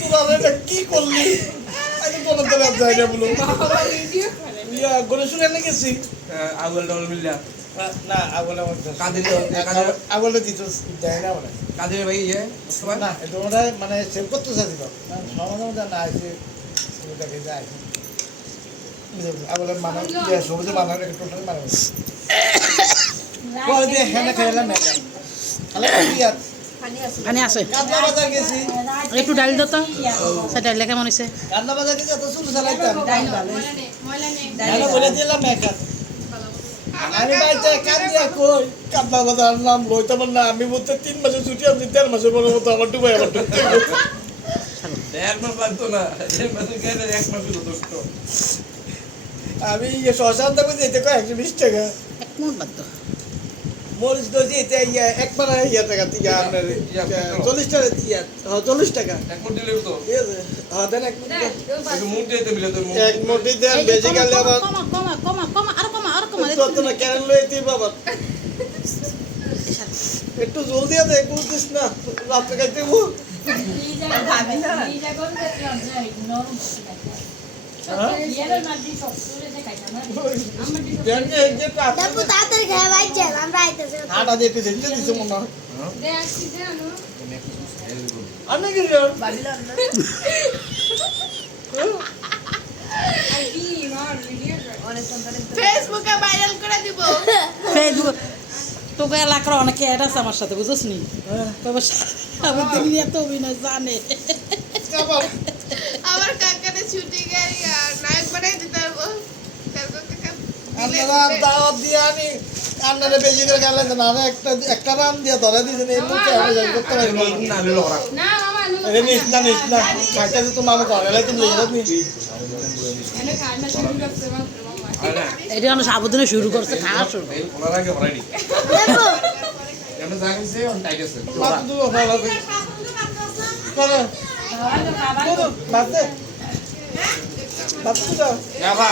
তোরা কি করলি? আমি কোনো তো রাত যাই না বলো। গণেশ এনে গেছি আগুল ডাউল মিলিয়া না আগলে কাদের আগলে দিত দেয় না মানে কাদের ভাই ইয়ে না এটা ওরা মানে সেভ করতে চাইছিল সমাধান না আছে ওটাকে যায় আগলে মানে সবুজে বানানো টোটাল মানে পরে দিয়ে হেনে খাইলাম না তাহলে কি আর পানি আছে কাতলা বাজার গেছি একটু ডাল দাও তো সে ডাল কেমন হয়েছে কাতলা বাজার গেছি এত সুন্দর চালাইতাম ময়লা বলে দিলাম একা আমি বাইতে কান্দিয়া কই কাতলা বাজার নাম লইতাম না আমি বলতে 3 মাসে ছুটি আমি 3 মাসে বড় মতো আমার ডুবাই আমার ডুবতে এক মাস লাগতো না এক মাসে গেলে এক মাস যথেষ্ট আমি শ্মশান থেকে যেতে কয় 120 টাকা এক মিনিট বাদ দাও মরিচ দোজি এটা একবার টাকা তিয়া আপনার 40 টাকা তিয়া 40 টাকা এক মুঠ দিলে তো ঠিক আছে হ্যাঁ দেন এক মুঠ দিতে মিলে তোর মুঠ এক মুঠি দেন বেশি গেলে আবার কমা কমা কমা কমা আর কমা তত না কেন লইতি বাবা একটু জলদি আছে কুদিস না রাতে খাইতে মু দেন এক যে দেখো তাড়াতাড়ি খেয়ে বাইছে আমরা আইতেছি হাঁটা দিয়ে একটু ঝেলতে দিছে মনে হয় আমি কি রে ফেসবুকে ভাইরাল করে দিব ফেসবুক তোকে এলাকার অনেকে অ্যাড আছে আমার সাথে বুঝছ নি তবে আমি দিন এত অভিনয় জানে আমার কাকারে শুটিং এর নায়ক বানাই দিতে পারবো আপনারা দাওয়াত দিয়ে আমি আপনারা বেশি করে গেলেন না আমি একটা রান দিয়ে ধরে দিয়েছেন এই মুখে আমি যাই করতে পারি না লিলো ওরা না মামা আরে নিস না খাইতে তো মামা করে লাই তুমি এরকম নি এনে খানা শুরু করতে মাত্র মামা আরে এটা অনেক সাবধানে শুরু করছে খাওয়া শুরু এই ওরা আগে হরাইনি দেখো আমরা জানিছে অন টাইট আছে মাত্র দুটো ভালো করে খাওয়া তো খাবার বাদে বাদে না বা